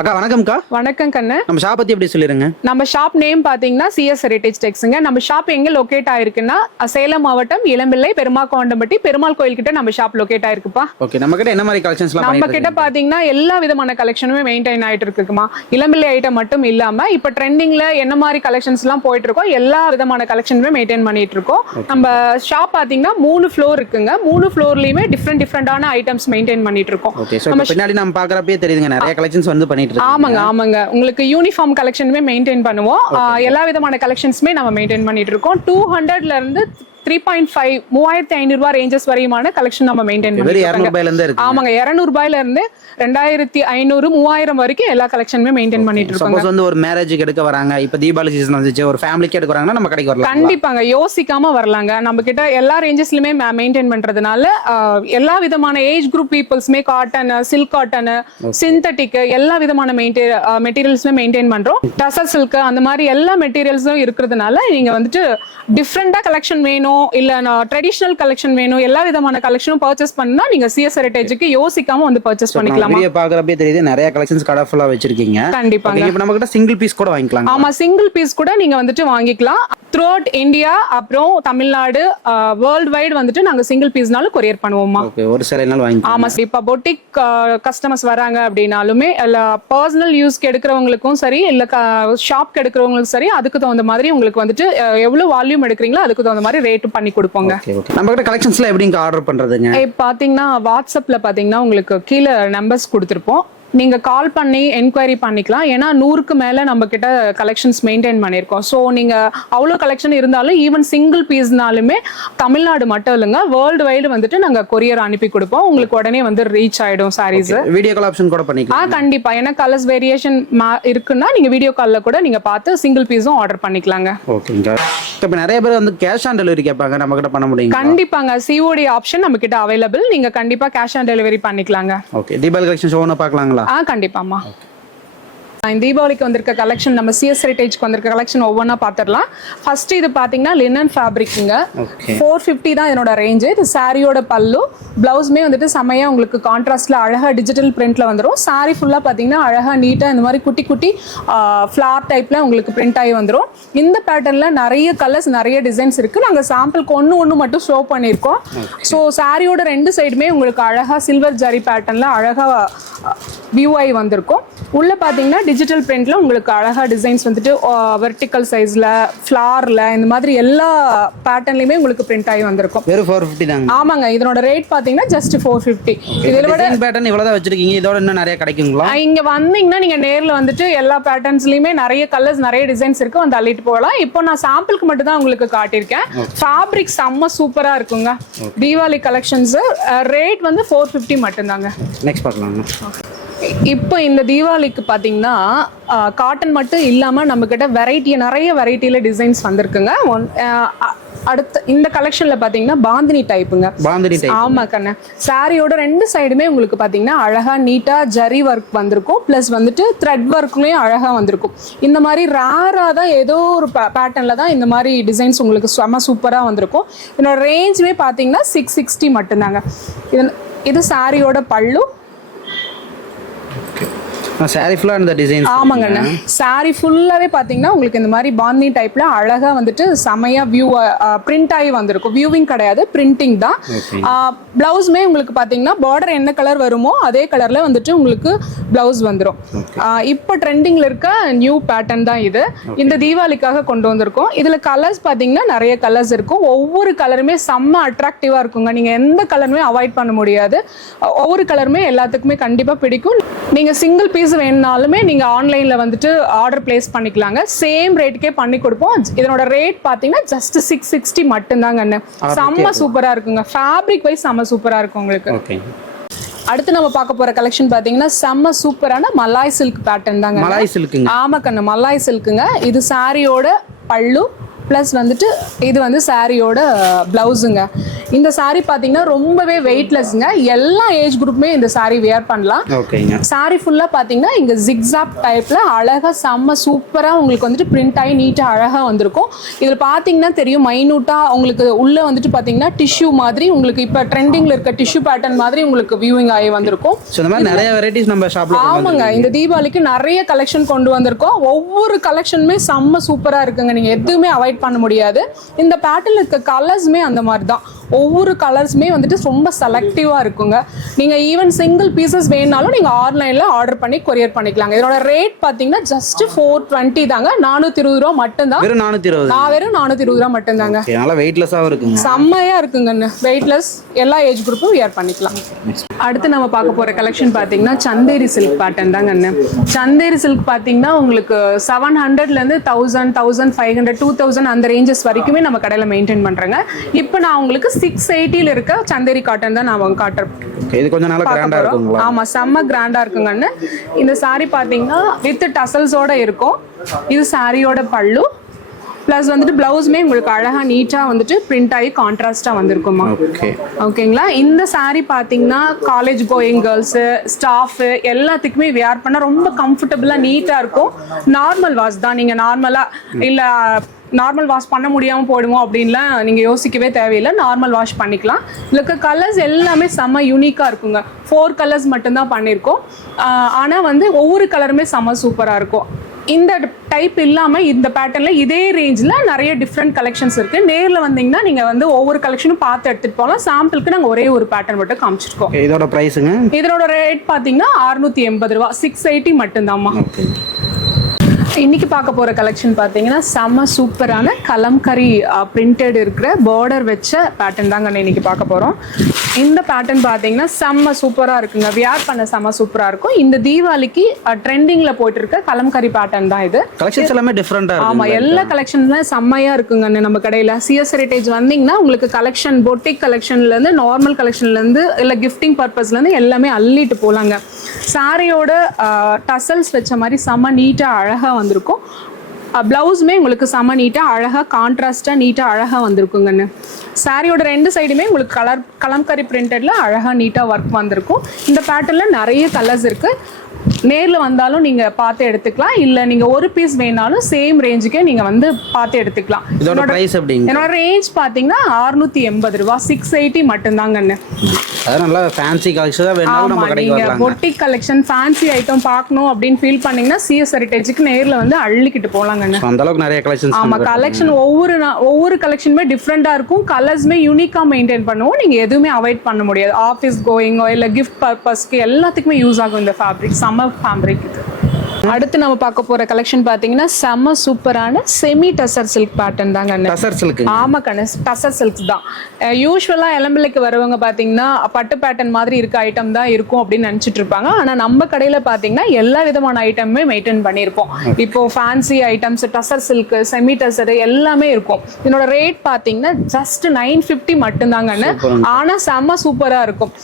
அக்கா வணக்கம்க்கா. வணக்கம் கண்ணு. நம்ம ஷாப் பத்தி எப்படி சொல்லிருங்க? நம்ம ஷாப் நேம் பாத்தீங்கன்னா சிஎஸ் ஹெரிடேஜ் டெக்ஸுங்க. நம்ம ஷாப் எங்க லொகேட் ஆயிருக்குன்னா சேலம் மாவட்டம் இளம்பிள்ளை பெருமாக்கோண்டம்பட்டி பெருமாள் கோயில் கிட்ட நம்ம ஷாப் லொகேட் ஆயிருக்குப்பா. ஓகே, நம்ம கிட்ட என்ன மாதிரி கலெக்ஷன்ஸ்லாம் நம்ம கிட்ட பாத்தீங்கன்னா எல்லா விதமான கலெக்ஷனுமே மெயின்டைன் ஆயிட்டு இருக்குமா. இளம்பிள்ளை ஐட்டம் மட்டும் இல்லாம இப்ப ட்ரெண்டிங்ல என்ன மாதிரி கலெக்ஷன்ஸ் எல்லாம் போயிட்டு இருக்கோம், எல்லா விதமான கலெக்ஷனுமே மெயின்டைன் பண்ணிட்டு இருக்கோம். நம்ம ஷாப் பாத்தீங்கன்னா 3 ஃப்ளோர் இருக்குங்க. 3 ஃப்ளோர்லயுமே டிஃப்ரெண்டான ஐட்டம்ஸ் மெயின்டைன் பண்ணிட்டு இருக்கோம். ஓகே, சோ பின்னாடி நம்ம பாக்குறப்பே தெரியுதுங்க நிறைய கலெக்ஷன்ஸ் வந்து பண்ணிட்டு இருக்கோம். ஆமாங்க. உங்களுக்கு யூனிஃபார்ம் கலெக்ஷனுமே மெயின்டைன் பண்ணுவோம். எல்லா விதமான கலெக்ஷன்ஸுமே நம்ம மெயின்டைன் பண்ணிட்டு இருக்கோம். 200ல இருந்து 3.5 3500 ரேஞ்சஸ் வரையுமான கலெக்ஷன் நம்ம மெயின்டைன் பண்ணிருக்கோம். ஆமாங்க, 200 ரூபாயில இருந்து 2500 3000 வரைக்கும் எல்லா கலெக்ஷனுமே மெயின்டைன் பண்ணிட்டு இருக்கோம். சப்போஸ் வந்து ஒரு மேரேஜுக்கு எடுக்க வராங்க, இப்ப தீபாவளி சீசன் வந்துச்சு, ஒரு ஃபேமிலிக்கு எடுக்க வராங்கன்னா நம்ம கடைக்கு வரலாம். கண்டிப்பாங்க, யோசிக்காம வரலாங்க. நம்ம கிட்ட எல்லா ரேஞ்சஸ்லயுமே மெயின்டைன் பண்றதுனால எல்லா விதமான ஏஜ் குரூப் பீப்புள்ஸ்மே காட்டன், சில்க் காட்டன், சிந்தட்டிக் எல்லா விதமான மெட்டீரியல்ஸ்மே மெயின்டைன் பண்றோம். டசர் சில்க் அந்த மாதிரி எல்லா மெட்டீரியல்ஸும் இருக்கிறதுனால நீங்க வந்துட்டு டிஃப்ரெண்டா கலெக்ஷன் வேணும் இல்ல ட்ரெடிஷனல் கலெக்ஷன் வேணும், எல்லா விதமான கலெக்ஷனும் பர்ச்சேஸ் பண்ணா நீங்க சிஎஸ் ஹெரிடேஜ்க்கு யோசிக்காம வந்து பர்ச்சேஸ் பண்ணிக்கலாம். வீடியோ பார்க்கறப்பே தெரியுது நிறைய கலெக்ஷன்ஸ் கலர்ஃபுல்லா வச்சிருக்கீங்க. கண்டிப்பாங்க. இப்போ நம்ம கிட்ட சிங்கிள் பீஸ் கூட வாங்கிக்கலாம். ஆமா, சிங்கிள் பீஸ் கூட நீங்க வந்துட்டு வாங்கிக்கலாம். த்ரூ அவுட் இந்தியா அப்புறம் தமிழ்நாடு வேர்ல்ட் வைட் வந்துட்டு நாங்க சிங்கிள் பீஸ்னாலும் கொரியர் பண்ணுவோமா. ஓகே, ஒரு சிலைனால வாங்கிக்கலாம். ஆமா, இப்ப பொட்டிக் கஸ்டமர்ஸ் வராங்க அப்படினாலுமே இல்ல பர்சனல் யூஸ்க்கு எடுக்கிறவங்களுக்கும் சரி இல்ல ஷாப்க்கு எடுக்கிறவங்களுக்கும் சரி அதுக்கு தகுந்த மாதிரி உங்களுக்கு வந்துட்டு எவ்வளவு வால்யூம் எடுக்கிறீங்களோ அதுக்கு தகுந்த மாதிரி ரேட் பண்ணி கொடுப்போங்க. நம்ம கிட்ட கலெக்ஷன்ஸ்ல எப்படிங்க ஆர்டர் பண்றதுங்க? பாத்தீங்கன்னா வாட்ஸ்அப்ல பாத்தீங்கன்னா உங்களுக்கு கீழே நம்பர்ஸ் கொடுத்துருப்போம். நீங்க கால் பண்ணி என்கொயரி பண்ணிக்கலாம். ஏன்னா 100க்கு மேல நம்ம கிட்ட கலெக்ஷன்ஸ் மெயின்டைன் பண்ணிருக்கோம். ஸோ நீங்க அவ்வளோ கலெக்ஷன் இருந்தாலும் ஈவன் சிங்கிள் பீஸ்னாலுமே தமிழ்நாடு மட்டும் இல்லைங்க, வேர்ல்டு வைடு வந்துட்டு நாங்க கொரியர் அனுப்பி கொடுப்போம். உங்களுக்கு உடனே வந்து ரீச் ஆயிடும் சாரீஸ். வீடியோ கால் ஆப்ஷன் கூட பண்ணிக்கலாம். கண்டிப்பா, ஏன்னா கலர்ஸ் வேரியேஷன் இருக்குன்னா நீங்க வீடியோ கால்ல கூட நீங்க பார்த்து சிங்கிள் பீஸும் ஆர்டர் பண்ணிக்கலாங்க. ஓகேங்க. இப்போ நிறைய பேர் வந்து கேஷ் ஆன் டெலிவரி கேட்பாங்க, நம்ம கிட்ட பண்ண முடியும்? கண்டிப்பாங்க, சிஓடி ஆப்ஷன் நம்ம கிட்ட அவைலபிள். நீங்க கண்டிப்பா கேஷ் ஆன் டெலிவரி பண்ணிக்கலாங்க. ஓகே, தீபாவளி கலெக்ஷன் ஷோனா பார்க்கலாங்களா? கண்டிப்பாமா. தீபாவளிக்கு வந்திருக்க கலெக்ஷன் நம்ம சிஎஸ் ஹெரிடேஜ்க்கு வந்திருக்க கலெக்ஷன் ஒவ்வொன்றா பார்த்துடலாம். ஃபர்ஸ்ட் இது பாத்தீங்கன்னா லினன் ஃபேப்ரிக்ங்க. 450 தான் இதனோட ரேஞ்ச். இது சாரியோட பல்லு, பிளவுஸ்மே வந்துட்டு செமையா உங்களுக்கு கான்ட்ராஸ்ட்ல அழகா டிஜிட்டல் பிரிண்ட்ல வந்துடும். சாரி ஃபுல்லா பாத்தீங்கன்னா அழகா நீட்டா இந்த மாதிரி குட்டி குட்டி ஃபிளார் டைப்ல உங்களுக்கு பிரிண்ட் ஆகி வந்துடும். இந்த பேட்டர்ன்ல நிறைய கலர்ஸ் நிறைய டிசைன்ஸ் இருக்கு. நாங்க சாம்பிளுக்கு ஒன்று மட்டும் ஷோ பண்ணியிருக்கோம். ஸோ சாரியோட 2 சைடுமே உங்களுக்கு அழகா சில்வர் ஜரி பேட்டர்ன்ல அழகா வியூ ஆகி வந்திருக்கும். உள்ள பாத்தீங்கன்னா டிஜிட்டல் பிரிண்ட்ல உங்களுக்கு அழகா டிசைன்ஸ் வந்துட்டு வெர்டிக்கல் சைஸ்ல ஃபிளார்ல இந்த மாதிரி எல்லா பேட்டர்ன்லயுமே உங்களுக்கு பிரிண்ட் ஆகி வந்திருக்கும். வெறும் 450 தாங்க. ஆமாங்க, இதனோட ரேட் பாத்தீங்கன்னா ஜஸ்ட் 450. இதோட பேட்டர்ன் இவ்வளவுதான் வச்சிருக்கீங்க, இதோட இன்னும் நிறைய கிடைக்குங்களா? இங்க வந்தீங்கன்னா நீங்க நேர்ல வந்துட்டு எல்லா பேட்டர்ன்ஸ்லயுமே நிறைய கலர்ஸ் நிறைய டிசைன்ஸ் இருக்கு, வந்து அள்ளிட்டு போகலாம். இப்போ நான் சாம்பிளுக்கு மட்டும் தான் உங்களுக்கு காட்டியிருக்கேன். ஃபேப்ரிக் செம்ம சூப்பரா இருக்குங்க. தீபாவளி கலெக்ஷன்ஸ் ரேட் வந்து 450 மட்டும்தாங்க. நெக்ஸ்ட் பார்க்கலாம். இப்போ இந்த தீபாவளிக்கு பார்த்தீங்கன்னா காட்டன் மட்டும் இல்லாமல் நம்ம கிட்ட நிறைய வெரைட்டியில் டிசைன்ஸ் வந்திருக்குங்க. அடுத்த இந்த கலெக்ஷன்ல பாத்தீங்கன்னா பாந்தினி டைப்புங்க. ஆமா கண்ணு, சாரியோட 2 சைடுமே உங்களுக்கு பாத்தீங்கன்னா அழகா நீட்டா ஜரி ஒர்க் வந்திருக்கும். பிளஸ் வந்துட்டு த்ரெட் ஒர்க்லயும் அழகா வந்திருக்கும். இந்த மாதிரி ரேரா தான் ஏதோ ஒரு பேட்டர்ன்ல தான் இந்த மாதிரி டிசைன்ஸ் உங்களுக்கு செம சூப்பரா வந்திருக்கும். இதோட ரேஞ்சுமே பாத்தீங்கன்னா 660 மட்டும்தாங்க. இது சாரியோட பல்லு. சாரி ஃபுல்லா இந்த டிசைன். ஆமாங்க, சாரி ஃபுல்லாவே பாத்தீங்கன்னா உங்களுக்கு இந்த மாதிரி பாந்தினி டைப்ல அழகா வந்துட்டு செமையா வியூ பிரிண்ட் ஆகி வந்திருக்கும். வியூவிங் கிடையாது, பிரிண்டிங் தான். பிளவுஸ்மே உங்களுக்கு பாத்தீங்கன்னா பார்டர் என்ன கலர் வருமோ அதே கலர்ல வந்துட்டு உங்களுக்கு பிளவுஸ் வந்துடும். இப்போ ட்ரெண்டிங்ல இருக்க நியூ பேட்டர்ன் தான் இது. இந்த தீபாவளிக்காக கொண்டு வந்திருக்கோம். இதுல கலர்ஸ் பாத்தீங்கன்னா நிறைய கலர்ஸ் இருக்கும். ஒவ்வொரு கலருமே செம்ம அட்ராக்டிவா இருக்குங்க. நீங்க எந்த கலருமே அவாய்ட் பண்ண முடியாது. ஒவ்வொரு கலருமே எல்லாத்துக்குமே கண்டிப்பா பிடிக்கும். நீங்க சிங்கிள் பீஸ் வேணும்னாலுமே நீங்க ஆன்லைன்ல வந்துட்டு ஆர்டர் பிளேஸ் பண்ணிக்கலாங்க. சேம் ரேட்டுக்கே பண்ணி கொடுப்போம். இதனோட ரேட் பாத்தீங்கன்னா ஜஸ்ட் 660 மட்டும்தாங்க. செம்ம சூப்பரா இருக்குங்க. ஃபேப்ரிக் வைஸ் செம்ம சூப்பரா இருக்கும் உங்களுக்கு. அடுத்து நம்ம பார்க்க போற கலெக்ஷன் பாத்தீங்கன்னா செம்ம சூப்பரான மலாய் சில்க் பேட்டர்ன் தாங்க. மலாய் சில்க்குங்க. ஆமா கண்ணு, மலாய் சில்க்குங்க. இது சாரியோட பல்லு பிளஸ் வந்துட்டு இது வந்து சாரியோட பிளவுஸுங்க. இந்த saree பாத்தீங்கன்னா ரொம்பவே வெயிட்லெஸ்ங்க, எல்லா ஏஜ் குரூப்புமே இந்த saree வியர் பண்ணலாம். ஓகேங்க. saree ஃபுல்லா பாத்தீங்கன்னா இங்க zigzag டைப்ல அழகா செம்ம சூப்பரா உங்களுக்கு வந்துட்டு பிரிண்ட் ஆகி நீட்டா அழகா வந்திருக்கும். இதுல பாத்தீங்கன்னா தெரியும் மைனூட்டா உங்களுக்கு உள்ள வந்துட்டு பாத்தீங்கன்னா டிஷ்யூ மாதிரி உங்களுக்கு இப்ப ட்ரெண்டிங்ல இருக்க டிஷ்யூ பேட்டர்ன் மாதிரி உங்களுக்கு வியூவிங் ஆகி வந்திருக்கும். சோ இந்த மாதிரி நிறைய வெரைட்டிஸ் நம்ம ஷாப்ல ஆமாங்க, இந்த தீபாவளிக்கு நிறைய கலெக்ஷன் கொண்டு வந்திருக்கோம். ஒவ்வொரு கலெக்ஷனுமே செம்ம சூப்பரா இருக்குங்க, நீங்க எதுவுமே அவாய்ட் பண்ண முடியாது. இந்த பேட்டர்ன்ல இருக்க கலர்ஸ்மே அந்த மாதிரி தான், ஒவ்வொரு கலர்ஸுமே வந்துட்டு ரொம்ப செலக்டிவா இருக்குங்க. நீங்க ஈவன் சிங்கிள் பீசஸ் வேணாலும் நீங்க ஆன்லைன்ல ஆர்டர் பண்ணி கொரியர் பண்ணிக்கலாங்க. இதோட ரேட் பாத்தீங்கன்னா ஜஸ்ட் 420 தாங்க, 420 ரூபா மட்டும் தான். வெறும் 420. நான் வெறும் 420 ரூபா மட்டும் தாங்க. நல்லா வெயிட்லெஸ்ஸாவும் இருக்குங்க, செம்மையா இருக்குங்க, வெயிட்லெஸ், எல்லா ஏஜ் குரூப்பும் வியர் பண்ணிக்கலாம். அடுத்து நம்ம பார்க்க போற கலெக்ஷன் பாத்தீங்கன்னா சந்தேரி சில்க் பேட்டர்ன் தாங்க. சந்தேரி சில்க் பாத்தீங்கன்னா உங்களுக்கு 700ல இருந்து 1000, 1500, 2000 அந்த ரேஞ்சஸ் வரைக்குமே நம்ம கடையில மெயின்டைன் பண்றோங்க. இப்போ நான் உங்களுக்கு 680ல இருக்க சந்தேரி காட்டன் தான் நான் காட்டுறேன். இது கொஞ்சம் நல்லா கிராண்டா இருக்குங்களா? ஆமா, செம்ம கிராண்டா இருக்குங்க. இந்த saree பாத்தீங்கன்னா வித் டசல்ஸோட இருக்கும். இது சாரியோட பல்லு பிளஸ் வந்துட்டு பிளவுஸ்மே உங்களுக்கு அழகா நீட்டா வந்துட்டு பிரிண்ட் ஆகி கான்ட்ராஸ்டா வந்திருக்குமா. ஓகேங்களா. இந்த saree பாத்தீங்கன்னா காலேஜ் கோயிங் கேர்ள்ஸ், ஸ்டாஃப் எல்லாத்துக்குமே வியர் பண்ண ரொம்ப கம்ஃபர்டபுளா நீட்டா இருக்கும். நார்மல் வாஷ் தான், நீங்க நார்மலா இல்ல நார்மல் வாஷ் பண்ண முடியாம போயிடுவோம் அப்படின்லாம் நீங்க யோசிக்கவே தேவையில்லை, நார்மல் வாஷ் பண்ணிக்கலாம். இதுக்கு கலர்ஸ் எல்லாமே செம்ம யூனிக்கா இருக்குங்க. 4 கலர்ஸ் மட்டும்தான் பண்ணியிருக்கோம். ஆனா வந்து ஒவ்வொரு கலருமே செம்ம சூப்பரா இருக்கும். இந்த டைப் இல்லாம இந்த பேட்டர்ன்ல இதே ரேஞ்சில் நிறைய டிஃப்ரெண்ட் கலெக்ஷன்ஸ் இருக்கு. நேர்ல வந்தீங்கன்னா நீங்க வந்து ஒவ்வொரு கலெக்ஷனும் பார்த்து எடுத்துட்டு போகலாம். சாம்பிளுக்கு நாங்க ஒரே ஒரு பேட்டர்ன் மட்டும் காமிச்சிருக்கோம். இதோட பிரைஸுங்க? இதோட ரேட் பாத்தீங்கன்னா 680 ரூபா, 680 மட்டும்தாம்மா. இன்னைக்கு பார்க்க போற கலெக்ஷன் பாத்தீங்கன்னா செம்ம சூப்பரான கலம்கரி பிரிண்டட் இருக்கிற பார்டர் வச்ச பேட்டர்ன் தாங்க இன்னைக்கு பார்க்க போறோம். இந்த பேட்டர்ன் பாத்தீங்கன்னா செம்ம சூப்பரா இருக்குங்க, வியர் பண்ண செம்ம சூப்பரா இருக்கும். இந்த தீபாவளிக்கு ட்ரெண்டிங்ல போயிட்டு இருக்க கலம்கரி பேட்டர்ன் தான் இது. கலெக்ஷன்ஸ் எல்லாமே டிஃபரெண்டா இருக்கு. ஆமா, எல்லா கலெக்ஷன்ஸ்ல செம்மையா இருக்குங்க. நம்ம கடையில சிஎஸ் ஹெரிடேஜ் வந்தீங்கன்னா உங்களுக்கு கலெக்ஷன் பொட்டிக் கலெக்ஷன்ல இருந்து நார்மல் கலெக்ஷன்ல இருந்து இல்ல கிஃப்டிங் பர்பஸ்ல இருந்து எல்லாமே அள்ளிட்டு போலாங்க. சாரியோட டசல்ஸ் வச்ச மாதிரி செம்ம நீட்டா அழகா வந்திருக்கும். பிளவுஸுமே உங்களுக்கு செம்ம நீட்டா அழகா கான்ட்ராஸ்டா நீட்டா அழகா வந்திருக்குங்கன்னு. சாரியோட 2 சைடுமே உங்களுக்கு கலம்கரி பிரிண்டட்ல அழகா நீட்டா ஒர்க் வந்திருக்கும். இந்த பேட்டர்ன்ல நிறைய கலர்ஸ் இருக்கு. நேர்ல வந்தாலும் நீங்க பார்த்து எடுத்துக்கலாம், இல்ல நீங்க ஒரு பீஸ் வேணாலும் சேம் ரேஞ்சுக்கே நீங்க வந்து பார்த்து எடுத்துக்கலாம். இதோட பிரைஸ் எப்படிங்க? என்னோட ரேஞ்ச் பாத்தீங்கன்னா 680 ரூபா, 680 மட்டும் தாங்கன்னு. அது நல்லா ஃபேன்சி கலெக்ஷன் தான் வேணாலும் நம்ம கடைக்கு வரலாம். நீங்க பொட்டிக் கலெக்ஷன் ஃபேன்சி ஐட்டம் பார்க்கணும் அப்படின்னு ஃபீல் பண்ணீங்கன்னா சிஎஸ் ஹெரிடேஜ்க்கு நேர்ல வந்து அள்ளிக்கிட்டு போலாங்கன்னு. அந்த அளவுக்கு நிறைய கலெக்ஷன்ஸ். ஆமா, கலெக்ஷன் ஒவ்வொரு கலெக்ஷனுமே டிஃப்ரெண்டா இருக்கும். கலர்ஸ்மே யூனிக்கா மெயின்டைன் பண்ணுவோம். நீங்க எதுவுமே அவாய்ட் பண்ண முடியாது. ஆஃபீஸ் கோயிங்கோ இல்ல கிஃப்ட் பர்பஸ்க்கு எல்லாத்துக்குமே யூஸ் ஆகும் இந்த ஃபேப்ரிக். சம்மர் ஃபேப்ரிக் இது. அடுத்து நம்ம பார்க்க போற கலெக்ஷன் பாத்தீங்கன்னா செம்ம சூப்பரான செமி டசர் சில்க் பேட்டர்ன் தாங்க. டசர் சில்க்? ஆமா கண்ணு, டசர் சில்க் தான். யூஸ்வலா இளம்பிள்ளைக்கு வரவங்க பாத்தீங்கன்னா பட்டு பேட்டர்ன் மாதிரி இருக்க ஐட்டம் தான் இருக்கும் அப்படின்னு நினைச்சிட்டு இருப்பாங்க. ஆனா நம்ம கடையில பாத்தீங்கன்னா எல்லா விதமான ஐட்டமுமே மெயின்டைன் பண்ணியிருப்போம். இப்போ fancy items, tussar silk, semi tussar எல்லாமே இருக்கும். இதனோட ரேட் பாத்தீங்கன்னா ஜஸ்ட் 950 மட்டும் தாங்கன்னு. ஆனா செம்ம சூப்பரா இருக்கும்.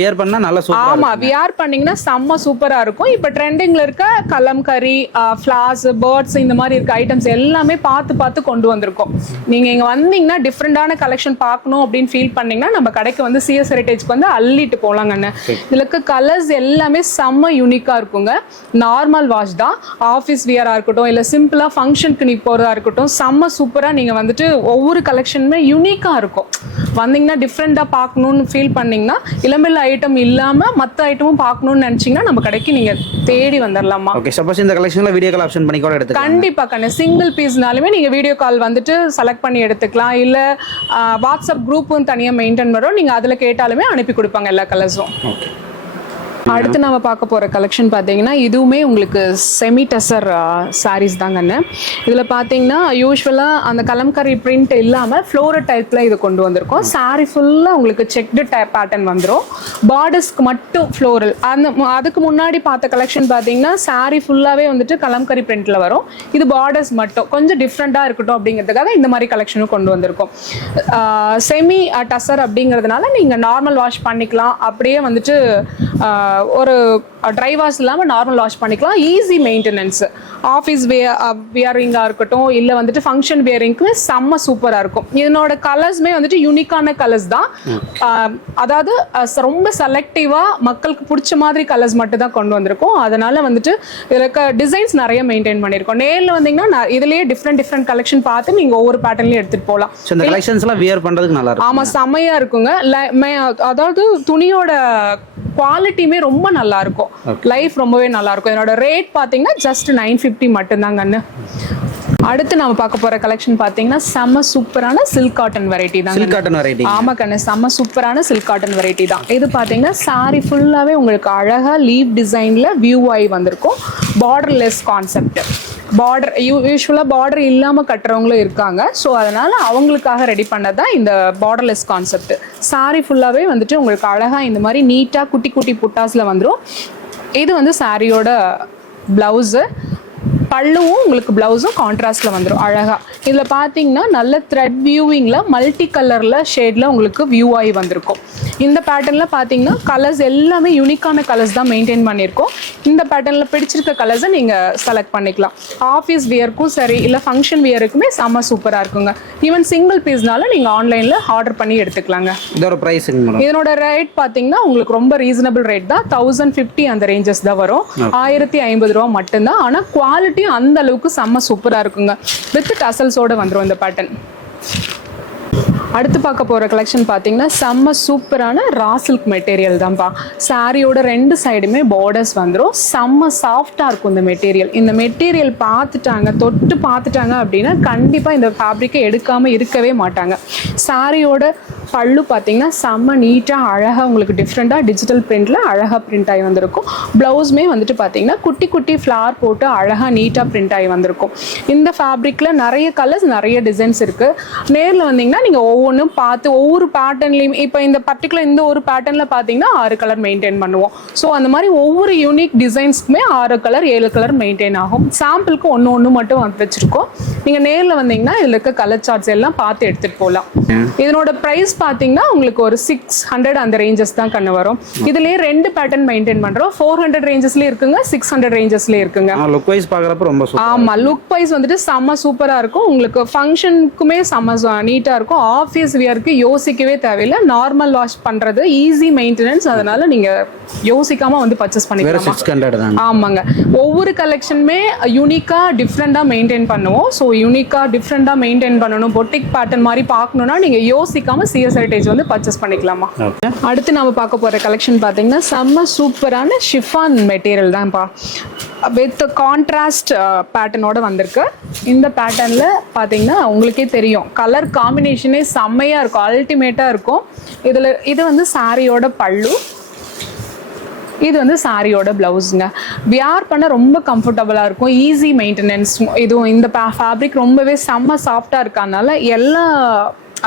வியர் பண்ணா நல்லா சூப்பரா. ஆமா, வியர் பண்ணீங்கன்னா செம்ம சூப்பரா இருக்கும். இப்ப ட்ரெண்டிங்ல இருக்க கலம்கரி, ஃபிளார்ஸ், பேர்ட்ஸ் இந்த மாதிரி இருக்க ஐட்டம்ஸ் எல்லாமே பார்த்து கொண்டு வந்திருக்கோம். நீங்க இங்க வந்தீங்கன்னா டிஃப்ரெண்டான கலெக்ஷன் பார்க்கணும் அப்படின்னு ஃபீல் பண்ணீங்கன்னா நம்ம கடைக்கு வந்து சிஎஸ் ஹெரிடேஜ்க்கு வந்து அள்ளிட்டு போலாங்கன்னு. இதுல இருக்க கலர்ஸ் எல்லாமே செம்ம யூனிக்கா இருக்குங்க. நார்மல் வாஷ் தான். ஆஃபீஸ் வியரா இருக்கட்டும் இல்ல சிம்பிளா ஃபங்க்ஷனுக்கு நீ போறதா இருக்கட்டும் செம்ம சூப்பரா நீங்க வந்துட்டு ஒவ்வொரு கலெக்ஷனுமே யூனிக்கா இருக்கும். வந்தீங்கன்னா டிஃப்ரெண்டா பார்க்கணும்னு ஃபீல் பண்ணீங்கன்னா இளம்பிள்ளை ஐட்டம் இல்லாம மற்ற ஐட்டமும் பார்க்கணும்னு நினைச்சீங்கன்னா நம்ம கடைக்கு நீங்க தேடி வந்துடலாம். ஓகே, சப்போஸ் இந்த கலெக்ஷன்ல வீடியோ கால் ஆப்ஷன் பண்ணி கூட எடுத்துக்கலாம். கண்டிப்பா கண்ணு, சிங்கிள் பீஸ்னாலுமே நீங்க வீடியோ கால் வந்துட்டு செலக்ட் பண்ணி எடுத்துக்கலாம். இல்ல வாட்ஸ்அப் குரூப்பும் தனியா மெயின்டைன் பண்ணுறோம், நீங்க அதுல கேட்டாலுமே அனுப்பி கொடுப்பாங்க எல்லா கலர்ஸும். ஓகே. அடுத்து நம்ம பார்க்க போற கலெக்ஷன் பார்த்தீங்கன்னா இதுவுமே உங்களுக்கு செமி டசர் சாரீஸ் தாங்கன்னு. இதுல பார்த்தீங்கன்னா யூஸ்வலா அந்த கலம்கரி பிரிண்ட் இல்லாம ஃப்ளோரல் டைப்ல இது கொண்டு வந்திருக்கோம். சாரி ஃபுல்லா உங்களுக்கு செக்டு டைப் பேட்டர்ன் வந்துடும். பார்டர்ஸ்க்கு மட்டும் ஃப்ளோரல். அதுக்கு முன்னாடி பார்த்த கலெக்ஷன் பார்த்தீங்கன்னா சாரி ஃபுல்லாவே வந்துட்டு கலம்கரி பிரிண்ட்ல வரும். இது பார்டர்ஸ் மட்டும் கொஞ்சம் டிஃப்ரெண்டா இருக்கட்டும் அப்படிங்கிறதுக்காக இந்த மாதிரி கலெக்ஷனும் கொண்டு வந்திருக்கோம். செமி டசர் அப்படிங்கிறதுனால நீங்க நார்மல் வாஷ் பண்ணிக்கலாம். அப்படியே வந்துட்டு ஒரு ட்ரை வாஷ் இல்லாமல் நார்மல் வாஷ் பண்ணிக்கலாம். Easy maintenance. ஆஃபீஸ் வியரிங்காக இருக்கட்டும், இல்லை வந்துட்டு ஃபங்க்ஷன் வியரிங்க்கு செம்ம சூப்பராக இருக்கும். இதனோட கலர்ஸ்மே வந்துட்டு யூனிக்கான கலர்ஸ் தான். அதாவது ரொம்ப செலக்டிவாக மக்களுக்கு பிடிச்ச மாதிரி கலர்ஸ் மட்டும் தான் கொண்டு வந்திருக்கோம். அதனால வந்துட்டு இதில் இருக்க டிசைன்ஸ் நிறைய மெயின்டைன் பண்ணியிருக்கோம். நேரில் வந்தீங்கன்னா இதுலேயே டிஃப்ரெண்ட் கலெக்ஷன் பார்த்து நீங்கள் ஒவ்வொரு பேட்டர்ன்லையும் எடுத்துகிட்டு போகலாம். இந்த கலெக்ஷன்ஸ்லாம் வியர் பண்ணுறதுக்கு நல்லா இருக்கும். ஆமாம், செம்மையாக இருக்குங்க. அதாவது துணியோட குவாலிட்டியுமே ரொம்ப நல்லா இருக்கும். லைஃப் ரொம்பவே நல்லா இருக்கும். இதனோட ரேட் பார்த்தீங்கன்னா ஜஸ்ட் 950 மட்டும்தாங்கன்னு. அடுத்து நம்ம பார்க்க போற கலெக்ஷன் பாத்தீங்கன்னா செம்ம சூப்பரான சில்க் காட்டன் வெரைட்டி தான். Silk cotton variety. ஆமா கண்ணு, செம்ம சூப்பரான சில்க் காட்டன் வெரைட்டி தான். இது பாத்தீங்கன்னா சாரி ஃபுல்லாவே உங்களுக்கு அழகா லீவ் டிசைன்ல வியூ ஆகி வந்திருக்கும். Borderless concept. பார்டர் யூஸ்வலாக பார்டர் இல்லாமல் கட்டுறவங்களும் இருக்காங்க. ஸோ அதனால அவங்களுக்காக ரெடி பண்ணது தான் இந்த பார்டர்லெஸ் கான்செப்ட். சாரி ஃபுல்லாகவே வந்துட்டு உங்களுக்கு அழகாக இந்த மாதிரி நீட்டாக குட்டி குட்டி புட்டாஸில் வந்துடும். இது வந்து சாரியோட ப்ளவுஸு. பல்லுவும் உங்களுக்கு ப்ளவுஸும் கான்ட்ராஸ்டில் வந்துடும் அழகாக. இதில் பார்த்தீங்கன்னா நல்ல த்ரெட் வியூவிங்கில் மல்டி கலரில் ஷேடில் உங்களுக்கு வியூ ஆகி வந்திருக்கும். இந்த பேட்டர்னில் பார்த்தீங்கன்னா கலர்ஸ் எல்லாமே யூனிக்கான கலர்ஸ் தான் மெயின்டைன் பண்ணியிருக்கோம். இந்த பேட்டர்னில் பிடிச்சிருக்க கலர்ஸை நீங்கள் செலக்ட் பண்ணிக்கலாம். ஆஃபீஸ் வியருக்கும் சரி, இல்லை ஃபங்க்ஷன் வியருக்குமே செம்ம சூப்பராக இருக்குங்க. ஈவன் சிங்கிள் பீஸ்னால நீங்கள் ஆன்லைனில் ஆர்டர் பண்ணி எடுத்துக்கலாங்க. இதோட ப்ரைஸ் இதனோட ரேட் பார்த்தீங்கன்னா உங்களுக்கு ரொம்ப ரீசனபிள் ரேட் தான். 1050 அந்த ரேஞ்சஸ் தான் வரும். 1050 ரூபா மட்டும்தான். ஆனால் குவாலிட்டி அந்த அளவுக்கு செம்ம சூப்பரா இருக்குங்க. வித் டசல்ஸோட வந்துரும் இந்த பேட்டர்ன். அடுத்து பார்க்க போகிற கலெக்ஷன் பார்த்தீங்கன்னா செம்ம சூப்பரான ரா சில்க் மெட்டீரியல் தான்ப்பா. சாரியோட ரெண்டு சைடுமே பார்டர்ஸ் வந்துடும். செம்ம சாஃப்டாக இருக்கும் இந்த மெட்டீரியல். இந்த மெட்டீரியல் தொட்டு பார்த்துட்டாங்க அப்படின்னா கண்டிப்பாக இந்த ஃபேப்ரிக்கை எடுக்காமல் இருக்கவே மாட்டாங்க. சாரியோட பல்லு பார்த்தீங்கன்னா செம்ம நீட்டாக அழகாக உங்களுக்கு டிஃப்ரெண்ட்டாக டிஜிட்டல் பிரிண்டில் அழகாக பிரிண்ட் ஆகி வந்திருக்கும். ப்ளவுஸுமே வந்துட்டு பார்த்தீங்கன்னா குட்டி குட்டி ஃப்ளார் போட்டு அழகாக நீட்டாக பிரிண்ட் ஆகி வந்திருக்கும். இந்த ஃபேப்ரிக்கில் நிறைய கலர்ஸ், நிறைய டிசைன்ஸ் இருக்குது. நேரில் வந்தீங்கன்னா நீங்கள் ஒவ்வொன்றும் பார்த்து ஒவ்வொரு பேட்டர்ன்லையும், இப்போ இந்த பர்டிகுலர் இந்த ஒரு பேட்டர்னில் பார்த்தீங்கன்னா 6 கலர் மெயின்டைன் பண்ணுவோம். ஸோ அந்த மாதிரி ஒவ்வொரு யூனிக் டிசைன்ஸ்க்குமே 6 கலர் 7 கலர் மெயின்டைன் ஆகும். சாம்பிளுக்கு ஒன்று மட்டும் வச்சிருக்கோம். நீங்கள் நேரில் வந்தீங்கன்னா இதில் இருக்க கலர் சார்ட்ஸ் எல்லாம் பார்த்து எடுத்துகிட்டு போகலாம். இதனோட ப்ரைஸ் பார்த்தீங்கன்னா உங்களுக்கு ஒரு 600 அந்த ரேஞ்சஸ் தான் கண்ணு வரும். இதுலேயே 2 பேட்டர்ன் மெயின்டைன் பண்ணுறோம். 400 ரேஞ்சஸ்லேயே இருக்குங்க, 600 ரேஞ்சஸ்லேயே இருக்குங்க. லுக் வைஸ் பார்க்குறப்ப ரொம்ப சூப்பர். ஆமாம், லுக் வைஸ் வந்துட்டு செம்ம சூப்பராக இருக்கும். உங்களுக்கு ஃபங்க்ஷனுக்குமே செம்ம நீட்டாக இருக்கும். ஆஃபீஸ் வியருக்கு யோசிக்கவே தேவையில்லை. நார்மல் வாஷ் பண்ணுறது ஈஸி மெயின்டெனன்ஸ். அதனால நீங்கள் யோசிக்காமல் வந்து பர்ச்சேஸ் பண்ணிக்கலாம். ஆமாங்க, ஒவ்வொரு கலெக்ஷனுமே யூனிக்காக டிஃப்ரெண்ட்டாக மெயின்டைன் பண்ணுவோம். ஸோ யூனிக்காக டிஃப்ரெண்ட்டாக மெயின்டைன் பண்ணணும், பொட்டிக் பேட்டர்ன் மாதிரி பார்க்கணுன்னா நீங்கள் யோசிக்காமல் சிஎஸ் ஹெரிடேஜ் வந்து பர்ச்சேஸ் பண்ணிக்கலாமா. அடுத்து நம்ம பார்க்க போகிற கலெக்ஷன் பார்த்தீங்கன்னா செம்ம சூப்பரான ஷிஃபான் மெட்டீரியல் தான்ப்பா. வித் கான்ட்ராஸ்ட் பேட்டர்னோட வந்திருக்கு. இந்த பேட்டர்னில் பார்த்தீங்கன்னா உங்களுக்கே தெரியும், கலர் காம்பினேஷனே செம்மையாக இருக்கும், அல்டிமேட்டாக இருக்கும். இது வந்து சாரியோட பல்லு, இது வந்து சாரியோட ப்ளவுஸுங்க. வியர் பண்ண ரொம்ப கம்ஃபர்டபுளாக இருக்கும், ஈஸி மெயின்டெனன்ஸ். இதுவும் இந்த ஃபேப்ரிக் ரொம்பவே செம்ம சாஃப்டாக இருக்கனால எல்லா,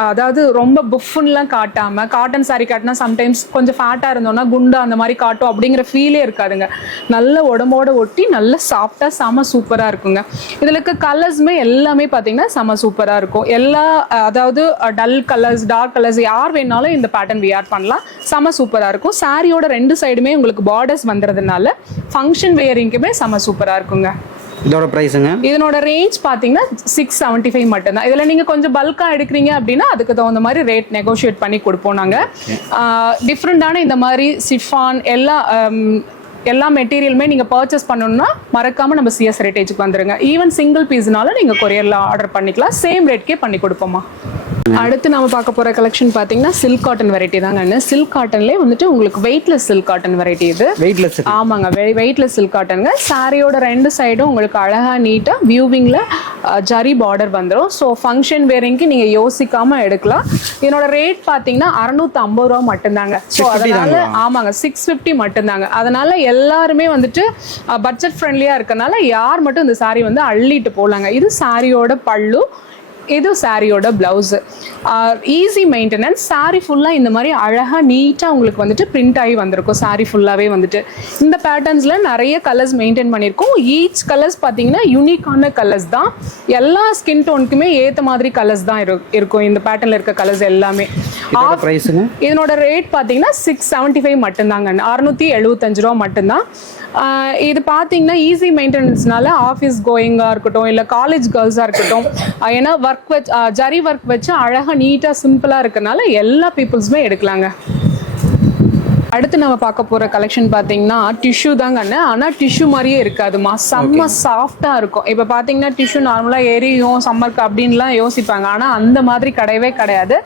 அதாவது ரொம்ப புஃபுன்லாம் காட்டாமல், காட்டன் சாரீ காட்டினா சம்டைம்ஸ் கொஞ்சம் ஃபேட்டாக இருந்தோம்னா குண்டா அந்த மாதிரி காட்டும் அப்படிங்கிற ஃபீலே இருக்காதுங்க. நல்ல உடம்போட ஒட்டி நல்ல சாஃப்டாக செம சூப்பராக இருக்குங்க. இதில் இருக்க கலர்ஸுமே எல்லாமே பார்த்தீங்கன்னா செம சூப்பராக இருக்கும். எல்லா, அதாவது டல் கலர்ஸ், டார்க் கலர்ஸ் யார் வேணாலும் இந்த பேட்டர்ன் வியர் பண்ணலாம். செம சூப்பராக இருக்கும். சாரியோட 2 சைடுமே உங்களுக்கு பார்டர்ஸ் வந்துறதுனால ஃபங்க்ஷன் வேரிங்குமே செம சூப்பராக இருக்குங்க. இதோட பிரைஸுங்க, இதனோட ரேஞ்ச் பார்த்தீங்கன்னா 675 மட்டும்தான். இதில் நீங்கள் கொஞ்சம் பல்காக எடுக்கிறீங்க அப்படின்னா அதுக்கு தகுந்த மாதிரி ரேட் நெகோஷியேட் பண்ணி கொடுப்போம் நாங்கள். டிஃப்ரெண்ட்டான இந்த மாதிரி சிஃபான் எல்லா மெட்டீரியலுமே நீங்கள் பர்ச்சேஸ் பண்ணணும்னா மறக்காமல் நம்ம சிஎஸ் ஹெரிடேஜுக்கு வந்துடுங்க. ஈவன் சிங்கிள் பீஸ்னாலும் நீங்கள் கொரியரில் ஆர்டர் பண்ணிக்கலாம். சேம் ரேட்கே பண்ணி கொடுப்போமா. அடுத்து நம்ம பார்க்க போகிற கலெக்ஷன் பார்த்தீங்கன்னா சில்க் காட்டன் வெரைட்டி தாங்க. சில்க் காட்டன்லேயே வந்துட்டு உங்களுக்கு வெயிட்லெஸ் சில்க் காட்டன் வெரைட்டி இது. வெயிட்லெஸ், ஆமாங்க, வெயிட்லெஸ் சில்க் காட்டனுங்க. சாரியோட 2 சைடும் உங்களுக்கு அழகாக நீட்டாக வியூவிங்கில் ஜரி பார்டர் வந்துடும். ஸோ ஃபங்க்ஷன் வேரிங்க்கு நீங்கள் யோசிக்காமல் எடுக்கலாம். இதனோட ரேட் பார்த்தீங்கன்னா 650 ரூபா மட்டும்தாங்க. ஸோ அதனால ஆமாங்க 650 மட்டும்தாங்க. அதனால எல்லாருமே வந்துட்டு பட்ஜெட் ஃப்ரெண்ட்லியாக இருக்கனால யார் மட்டும் இந்த சாரி வந்து அள்ளிட்டு போகலாங்க. இது சாரியோட பல்லு. இது சாரியோட பிளவுஸ். Easy maintenance. சாரி ஃபுல்லாக இந்த மாதிரி அழகாக நீட்டாக உங்களுக்கு வந்துட்டு பிரிண்ட் ஆகி வந்திருக்கும். சாரி ஃபுல்லாகவே வந்துட்டு இந்த பேட்டர்ன்ஸில் நிறைய கலர்ஸ் மெயின்டைன் பண்ணியிருக்கோம். ஈச் கலர்ஸ் பார்த்தீங்கன்னா யூனிக்கான கலர்ஸ் தான். எல்லா ஸ்கின் டோனுக்குமே ஏற்ற மாதிரி கலர்ஸ் தான் இருக்கும் இந்த பேட்டர்னில் இருக்க கலர்ஸ் எல்லாமே. இதனோட ரேட் பார்த்தீங்கன்னா 675 மட்டும்தாங்க, 675 ரூபா மட்டும்தான். இது பார்த்தீங்கன்னா ஈஸி மெயின்டெனன்ஸ்னால ஆஃபீஸ் கோயிங்காக இருக்கட்டும், இல்லை காலேஜ் கேர்ள்ஸாக இருக்கட்டும், ஏன்னா ஒர்க் வச்சு ஜரி ஒர்க் வச்சு அழகாக நீட்டாக சிம்பிளாக இருக்கனால எல்லா பீப்புள்ஸுமே எடுக்கலாங்க. அடுத்து நம்ம பார்க்க போகிற கலெக்ஷன் பார்த்தீங்கன்னா டிஷ்யூ தாங்க. ஆனால் டிஷ்யூ மாதிரியே இருக்காதுமா, செம்ம சாஃப்டாக இருக்கும். இப்போ பார்த்தீங்கன்னா டிஷ்யூ நார்மலாக எரியும் சம்மருக்கு அப்படின்லாம் யோசிப்பாங்க, ஆனால் அந்த மாதிரி கிடையவே கிடையாது.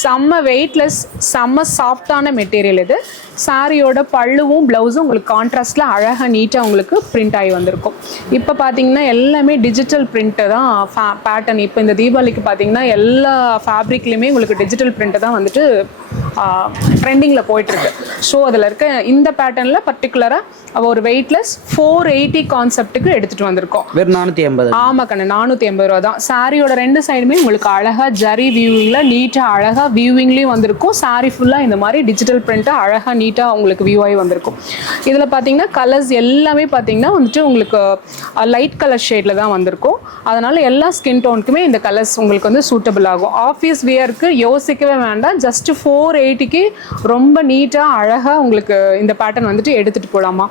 செம்ம வெயிட்லெஸ், செம்ம சாஃப்டான மெட்டீரியல் இது. சாரியோட பல்லுவும் ப்ளவுஸும் உங்களுக்கு கான்ட்ராஸ்டில் அழகாக நீட்டாக உங்களுக்கு பிரிண்ட் ஆகி வந்திருக்கும். இப்போ பார்த்தீங்கன்னா எல்லாமே டிஜிட்டல் பிரிண்ட்டு தான் பேட்டர்ன். இப்போ இந்த தீபாவளிக்கு பார்த்தீங்கன்னா எல்லா ஃபேப்ரிக்லேயுமே உங்களுக்கு டிஜிட்டல் பிரிண்ட்டு தான் வந்துட்டு ட்ரெண்டிங்கில் போயிட்டுருக்கு. ஸோ அதில் இருக்க இந்த பேட்டர்னில் பர்டிகுலராக ஒரு வெயிட்லெஸ் 480 கான்செப்ட்டுக்கு எடுத்துகிட்டு வந்திருக்கோம். வெறும் 480. ஆமாம் கண்ணு, 480 ரூபா தான். சாரியோட ரெண்டு சைடுமே உங்களுக்கு அழகாக ஜரி வியூவிங்கில் நீட்டாக அழகாக வியூவிங்லேயும் வந்திருக்கும். சாரி ஃபுல்லாக இந்த மாதிரி டிஜிட்டல் பிரிண்ட்டாக அழகாக நீட்டாக உங்களுக்கு வியூ ஆகி வந்திருக்கும். இதில் பார்த்தீங்கன்னா கலர்ஸ் எல்லாமே பார்த்தீங்கன்னா வந்துட்டு உங்களுக்கு லைட் கலர் ஷேடில் தான் வந்திருக்கும். அதனால் எல்லா ஸ்கின் டோனுக்குமே இந்த கலர்ஸ் உங்களுக்கு வந்து சூட்டபிள் ஆகும். ஆஃபீஸ் வியருக்கு யோசிக்கவே வேண்டாம், ஜஸ்ட் 480க்கு ரொம்ப நீட்டாக அழகாக உங்களுக்கு இந்த பேட்டர்ன் வந்துட்டு எடுத்துகிட்டு போகலாமா.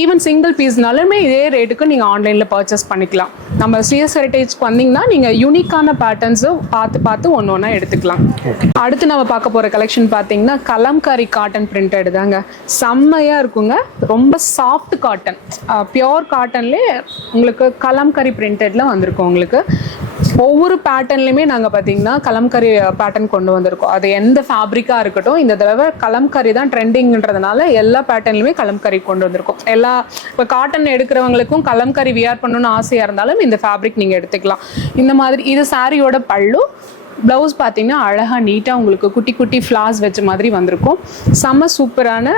ஈவன் சிங்கிள் பீஸ்னாலுமே இதே ரேட்டுக்கு நீங்கள் ஆன்லைனில் பர்ச்சேஸ் பண்ணிக்கலாம். நம்ம ஸ்ரீஎஸ் ஹெரிட்டேஜ்க்கு வந்தீங்கன்னா நீங்கள் யூனிக்கான பேட்டர்ன்ஸும் பார்த்து ஒன்று ஒன்றா எடுத்துக்கலாம். அடுத்து நம்ம பார்க்க போகிற கலெக்ஷன் பார்த்தீங்கன்னா கலம்காரி காட்டன் பிரிண்டட் தாங்க. செம்மையாக இருக்குங்க, ரொம்ப சாஃப்ட் காட்டன், பியோர் காட்டன்லேயே உங்களுக்கு கலம்காரி பிரிண்டட்ல வந்திருக்கும். உங்களுக்கு ஒவ்வொரு பேட்டர்ன்லையுமே நாங்கள் பார்த்தீங்கன்னா கலம்கரி பேட்டர்ன் கொண்டு வந்திருக்கோம். அது எந்த ஃபேப்ரிக்காக இருக்கட்டும், இந்த தடவை கலம்கரி தான் ட்ரெண்டிங்ன்றதுனால எல்லா பேட்டர்ன்லையுமே கலம்கரி கொண்டு வந்திருக்கோம். எல்லா இப்போ காட்டன் எடுக்கிறவங்களுக்கும் கலம்கரி வியர் பண்ணணும்னு ஆசையாக இருந்தாலும் இந்த ஃபேப்ரிக் நீங்கள் எடுத்துக்கலாம். இந்த மாதிரி இது சாரியோட பல்லு. ப்ளவுஸ் பார்த்தீங்கன்னா அழகாக நீட்டாக உங்களுக்கு குட்டி குட்டி ஃப்ளார்ஸ் வச்ச மாதிரி வந்திருக்கும். செம்ம சூப்பரான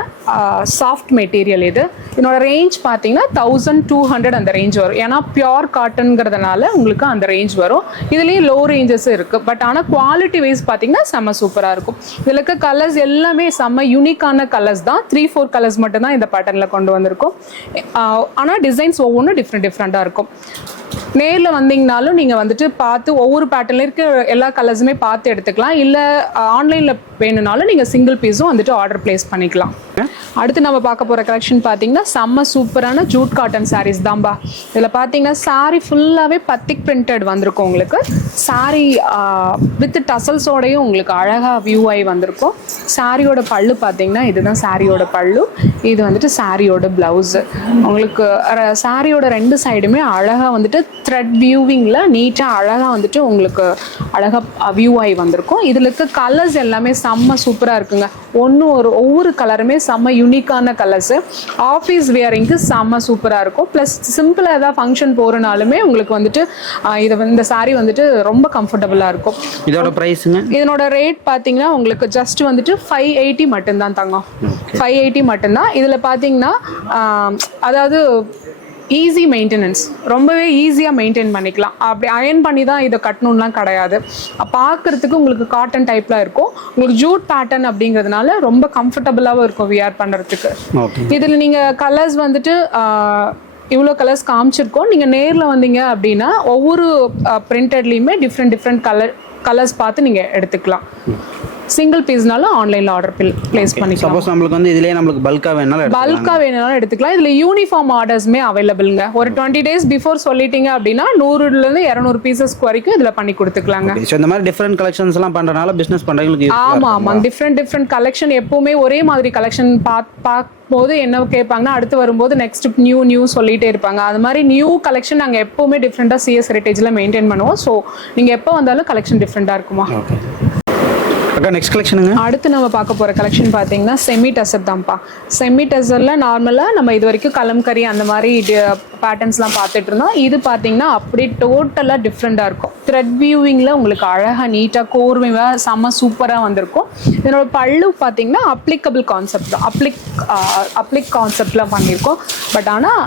சாஃப்ட் மெட்டீரியல் இது. இதனோட ரேஞ்ச் பார்த்தீங்கன்னா 1200 அந்த ரேஞ்ச் வரும். ஏன்னா பியோர் காட்டனுங்கிறதுனால உங்களுக்கு அந்த ரேஞ்ச் வரும். இதுலேயே லோ ரேஞ்சஸ் இருக்குது, பட் ஆனால் குவாலிட்டி வைஸ் பார்த்தீங்கன்னா செம்ம சூப்பராக இருக்கும். இதில் இருக்க கலர்ஸ் எல்லாமே செம்ம யூனிக்கான கலர்ஸ் தான். 3-4 கலர்ஸ் மட்டும்தான் இந்த பேட்டர்னில் கொண்டு வந்திருக்கும். ஆனால் டிசைன்ஸ் ஒவ்வொன்றும் டிஃப்ரெண்ட்டாக இருக்கும். நேரில் வந்தீங்கனாலும் நீங்கள் வந்துட்டு பார்த்து ஒவ்வொரு பேட்டர்னில் இருக்க எல்லா கலர்ஸுமே பார்த்து எடுத்துக்கலாம். இல்லை ஆன்லைனில் வேணும்னாலும் நீங்கள் சிங்கிள் பீஸும் வந்துட்டு ஆர்டர் பிளேஸ் பண்ணிக்கலாம். அடுத்து நம்ம பார்க்க போகிற கலெக்ஷன் பார்த்தீங்கன்னா செம்ம சூப்பரான ஜூட் காட்டன் சாரீஸ் தான்பா. இதில் பார்த்தீங்கன்னா சாரீ ஃபுல்லாகவே பத்திக் பிரிண்டட் வந்திருக்கும். உங்களுக்கு சாரீ வித் டசல்ஸோடையும் உங்களுக்கு அழகாக வியூ ஆகி வந்திருக்கும். சாரியோட பல்லு பார்த்தீங்கன்னா இதுதான் சாரியோட பல்லு. இது வந்துட்டு சாரியோட ப்ளவுஸு. உங்களுக்கு சாரியோட ரெண்டு சைடுமே அழகாக வந்துட்டு த்ரெட் வியூவிங்கில் நீட்டாக அழகாக வந்துட்டு உங்களுக்கு அழகாக வியூ ஆகி வந்திருக்கும். இதில் இருக்க கலர்ஸ் எல்லாமே செம்ம சூப்பராக இருக்குங்க. ஒவ்வொரு கலருமே செம்ம யூனிக்கான கலர்ஸு. ஆஃபீஸ் வியரிங்க்கு செம்ம சூப்பராக இருக்கும். ப்ளஸ் சிம்பிளாக ஏதாவது ஃபங்க்ஷன் போகிறனாலுமே உங்களுக்கு வந்துட்டு இந்த சாரீ வந்துட்டு ரொம்ப கம்ஃபர்டபுளாக இருக்கும். இதோட ப்ரைஸுங்க, இதனோட ரேட் பார்த்தீங்கன்னா உங்களுக்கு ஜஸ்ட் வந்துட்டு 580 மட்டும்தான் தங்கம். 580 மட்டும்தான். இதில் பார்த்தீங்கன்னா அதாவது ஈஸி மெயின்டெனன்ஸ், ரொம்பவே ஈஸியாக மெயின்டைன் பண்ணிக்கலாம். அப்படி அயர்ன் பண்ணி தான் இதை கட்டணும்லாம் கிடையாது. பார்க்குறதுக்கு உங்களுக்கு காட்டன் டைப்லாம் இருக்கும். உங்களுக்கு ஜூட் பேட்டர்ன் அப்படிங்கிறதுனால ரொம்ப கம்ஃபர்டபுளாகவும் இருக்கும் வியர் பண்ணுறதுக்கு. இதில் நீங்கள் கலர்ஸ் வந்துட்டு இவ்வளோ கலர்ஸ் காமிச்சிருக்கோம். நீங்கள் நேரில் வந்தீங்க அப்படின்னா ஒவ்வொரு பிரிண்டட்லேயுமே டிஃப்ரெண்ட் கலர்ஸ் பார்த்து நீங்கள் எடுத்துக்கலாம். சிங்கிள் பீஸ்னாலும் ஆன்லைனில் ஆர்டர் பிளேஸ் பண்ணிக்கலாம். சப்போஸ் நம்மளுக்கு வந்து இதுலேயே நம்மளுக்கு பல்காக வேணும்னாலும் எடுத்துக்கலாம். இதில் யூனிஃபார்ம் ஆர்டர்ஸுமே அவைலபிள்ங்க. ஒரு 20 days பிஃபோர் சொல்லிட்டீங்க அப்படின்னா 100லேருந்து 200 பீசஸ் வரைக்கும் இதில் பண்ணி கொடுத்துக்கலாங்க. ஸோ இந்த மாதிரி டிஃப்ரெண்ட் கலெக்ஷன்ஸ்லாம் பண்ணுறதுனால பிஸ்னஸ் பண்ணுறவங்களுக்கு ஆமாம் டிஃப்ரெண்ட் கலெக்ஷன் எப்போவுமே ஒரே மாதிரி கலெக்ஷன் பார்க்கும்போது என்ன கேட்பாங்கன்னா அடுத்து வரும்போது நெக்ஸ்ட் நியூ சொல்லிகிட்டே இருப்பாங்க. அது மாதிரி நியூ கலெக்ஷன் நாங்கள் எப்போவுமே டிஃப்ரெண்ட்டாக சிஎஸ் ஹெரிட்டேஜில் மெயின்டைன் பண்ணுவோம். ஸோ நீங்கள் எப்போ வந்தாலும் கலெக்ஷன் டிஃப்ரெண்ட்டாக இருக்குமா. அக்கா நெக்ஸ்ட் கலெக்ஷனுங்க. அடுத்து நம்ம பார்க்க போகிற கலெக்ஷன் பார்த்தீங்கன்னா செமி டசர் தான்ப்பா. செமி டசரில் நார்மலாக நம்ம இது வரைக்கும் கலம்கரி அந்த மாதிரி பேட்டர்ன்ஸ்லாம் பார்த்துட்டு இருந்தோம். இது பார்த்தீங்கன்னா அப்படியே டோட்டலாக டிஃப்ரெண்ட்டாக இருக்கும். த்ரெட் வியூவிங்கில் உங்களுக்கு அழகாக நீட்டாக கோர்வையாக செம்ம சூப்பராக வந்திருக்கும். இதனோட பல்லு பார்த்தீங்கன்னா அப்ளிகபிள் கான்செப்ட் தான், அப்ளிக் கான்செப்டில் பண்ணியிருக்கோம். பட் ஆனால்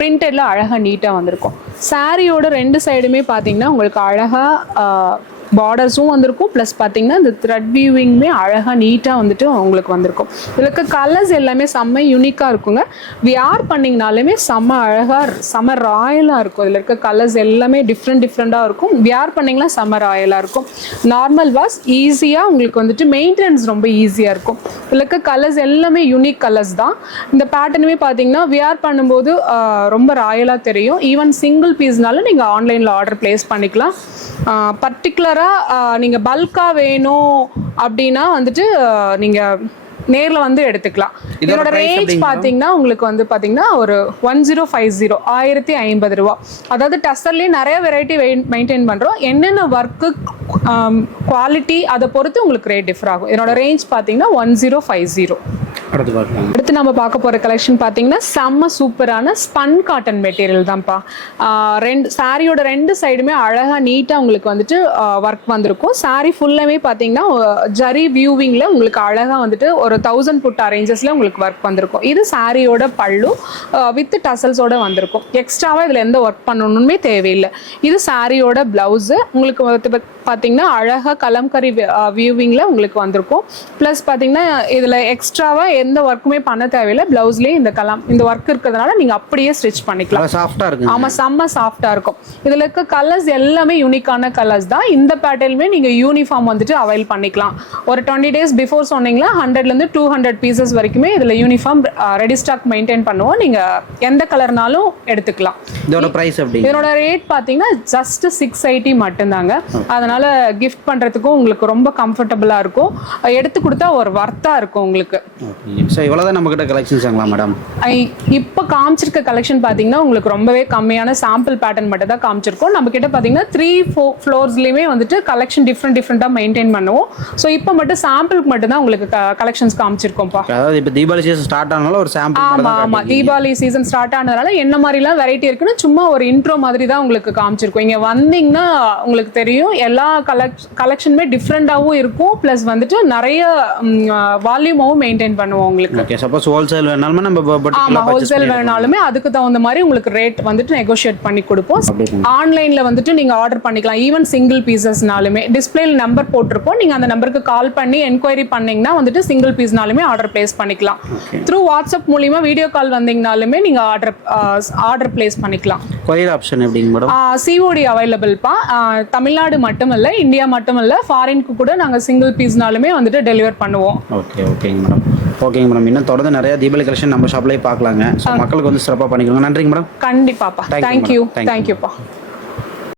பிரிண்டடில் அழகாக நீட்டாக வந்திருக்கும். சாரியோட ரெண்டு சைடுமே பார்த்தீங்கன்னா உங்களுக்கு அழகாக பார்டர்ஸும் வந்திருக்கும். ப்ளஸ் பார்த்தீங்கன்னா இந்த த்ரெட் வியூவிங்குமே அழகாக நீட்டாக வந்துட்டு உங்களுக்கு வந்திருக்கும். இதில் இருக்க கலர்ஸ் எல்லாமே செம்ம யூனிக்காக இருக்குங்க. வியர் பண்ணிங்கனாலுமே செம்ம அழகாக செம்ம ராயலாக இருக்கும். இதில் இருக்க கலர்ஸ் எல்லாமே டிஃப்ரெண்ட்டாக இருக்கும். வியர் பண்ணிங்கன்னா செம்ம ராயலாக இருக்கும். நார்மல் வாஷ் ஈஸியாக உங்களுக்கு வந்துட்டு மெயின்டெனன்ஸ் ரொம்ப ஈஸியாக இருக்கும். இதில் இருக்க கலர்ஸ் எல்லாமே யூனிக் கலர்ஸ் தான். இந்த பேட்டர்னுமே பார்த்தீங்கன்னா வியர் பண்ணும்போது ரொம்ப ராயலாக தெரியும். ஈவன் சிங்கிள் பீஸ்னாலும் நீங்கள் ஆன்லைனில் ஆர்டர் ப்ளேஸ் பண்ணிக்கலாம். பர்டிகுலராக நீங்கள் பல்காக வேணும் அப்படின்னா வந்துட்டு நீங்கள் நேரில் வந்து எடுத்துக்கலாம். இதோட ரேஞ்ச் பார்த்தீங்கன்னா உங்களுக்கு வந்து பார்த்தீங்கன்னா ஒரு 1050 1050 ரூபா. அதாவது டஸ்ஸர்லேயே நிறைய வெரைட்டி மெயின்டைன் பண்ணுறோம். என்னென்ன ஒர்க்கு குவாலிட்டி அதை பொறுத்து உங்களுக்கு ரேட் டிஃபர் ஆகும். இதனோட ரேஞ்ச் பார்த்தீங்கன்னா 1050. அடுத்து நம்ம பார்க்க போகிற கலெக்ஷன் பார்த்தீங்கன்னா செம்ம சூப்பரான ஸ்பன் காட்டன் மெட்டீரியல் தான்ப்பா. சாரியோட ரெண்டு சைடுமே அழகாக நீட்டாக உங்களுக்கு வந்துட்டு ஒர்க் வந்திருக்கும். சாரி ஃபுல்லாமே பார்த்தீங்கன்னா ஜரி வியூவிங்கில் உங்களுக்கு அழகாக வந்துட்டு ஒரு 1000 புட் அரேஞ்சஸில் உங்களுக்கு ஒர்க் வந்திருக்கும். இது சாரியோட பல்லு வித் டசல்ஸோட வந்திருக்கும். எக்ஸ்ட்ராவாக இதில் எந்த ஒர்க் பண்ணணுமே தேவையில்லை. இது சாரியோட ப்ளவுஸு உங்களுக்கு பார்த்தீங்கன்னா அழகாக கலம்கரி வியூவிங்கில் உங்களுக்கு வந்திருக்கும். ப்ளஸ் பார்த்தீங்கன்னா இதில் எக்ஸ்ட்ராவாக எந்த ஒர்க்குமே பண்ண தேவையில்லை. ப்ளவுஸ்லேயே இந்த ஒர்க் இருக்கிறதுனால நீங்கள் அப்படியே ஸ்டிச் பண்ணிக்கலாம். சாஃப்டாக இருக்கும். ஆமாம், செம்ம சாஃப்டாக இருக்கும். இதில் இருக்க கலர்ஸ் எல்லாமே யூனிக்கான கலர்ஸ் தான். இந்த பேட்டர்னுமே நீங்கள் யூனிஃபார்ம் வந்துட்டு அவைல் பண்ணிக்கலாம். ஒரு 20 days பிஃபோர் சொன்னீங்களா 100லேருந்து 200 பீசஸ் வரைக்குமே இதில் யூனிஃபார்ம் ரெடி ஸ்டாக் மெயின்டைன் பண்ணுவோம். நீங்கள் எந்த கலர்னாலும் எடுத்துக்கலாம். இதோட ப்ரைஸ் எப்படி? இதனோட ரேட் பார்த்தீங்கன்னா ஜஸ்ட் 680 மட்டும்தாங்க. அதனால கிஃப்ட் பண்ணுறதுக்கும் உங்களுக்கு ரொம்ப கம்ஃபர்டபுளாக இருக்கும். எடுத்து கொடுத்தா ஒரு வர்த்தாக இருக்கும் உங்களுக்கு. ஸோ இவ்வளோதான் நம்மக்கிட்ட கலெக்ஷன்ஸாங்களா மேடம்? இப்போ காமிச்சிருக்க கலெக்ஷன் பார்த்தீங்கன்னா உங்களுக்கு ரொம்பவே கம்மியான சாம்பிள் பேட்டர்ன் மட்டும் தான் காமிச்சிருக்கோம். நம்ம கிட்ட பார்த்தீங்கன்னா 3-4 ஃப்ளோர்ஸ்லையுமே வந்துட்டு கலெக்ஷன் டிஃப்ரெண்ட்டாக மெயின்டைன் பண்ணுவோம். ஸோ இப்போ மட்டும் சாம்பிளுக்கு மட்டும் தான் உங்களுக்கு கலெக்ஷன்ஸ் காமிச்சிருக்கோம்ப்பா. அதாவது இப்போ தீபாவளி சீசன் ஸ்டார்ட் ஆனால ஒரு சாம்பிள். ஆமாம், தீபாவளி சீசன் ஸ்டார்ட் ஆனதுனால என்ன மாதிரிலாம் வெரைட்டி இருக்குன்னு சும்மா ஒரு இன்ட்ரோ மாதிரி தான் உங்களுக்கு காமிச்சிருக்கோம். இங்கே வந்தீங்கன்னா உங்களுக்கு தெரியும் எல்லா கலெக்ஷனுமே டிஃப்ரெண்ட்டாகவும் இருக்கும். ப்ளஸ் வந்துட்டு நிறைய வால்யூமாவும் மெயின்டைன் பண்ணுவோம் உங்களுக்கு. ஓகே, சப்போஸ் ஹோல்சேல் வேணாலுமே நம்ம ஹோல்சேல் வேணாலுமே அதுக்கு தகுந்த மாதிரி உங்களுக்கு ரேட் வந்துட்டு நெகோஷியேட் பண்ணி கொடுப்போம். ஆன்லைன்ல வந்துட்டு நீங்க ஆர்டர் பண்ணிக்கலாம். ஈவன் சிங்கிள் பீசஸ்னாலுமே டிஸ்பிளேல நம்பர் போட்டிருப்போம். நீங்க அந்த நம்பருக்கு கால் பண்ணி என்கொயரி பண்ணீங்கன்னா வந்துட்டு சிங்கிள் பீஸ்னாலுமே ஆர்டர் பிளேஸ் பண்ணிக்கலாம். த்ரூ வாட்ஸ்அப் மூலியமா வீடியோ கால் வந்தீங்கனாலுமே நீங்க ஆர்டர் பிளேஸ் பண்ணிக்கலாம். கொரியர் ஆப்ஷன் எப்படிங்க மேடம்? சிஓடி அவைலபிள்ப்பா. தமிழ்நாடு மட்டும் இல்ல, இந்தியா மட்டும் இல்ல, ஃபாரினுக்கு கூட நாங்க சிங்கிள் பீஸ்னாலுமே வந்துட்டு டெலிவர் பண்ணுவோம். ஓகேங்க மேடம். ஓகேங்க மேடம். இன்னும் தொடர்ந்து நிறைய தீபாவளி கலெக்ஷன் நம்ம ஷாப்லேயே பார்க்கலாங்க. ஸோ மக்களுக்கு வந்து சிறப்பாக பண்ணிக்கோங்க. நன்றிங்க மேடம். கண்டிப்பாப்பா. தேங்க்யூப்பா.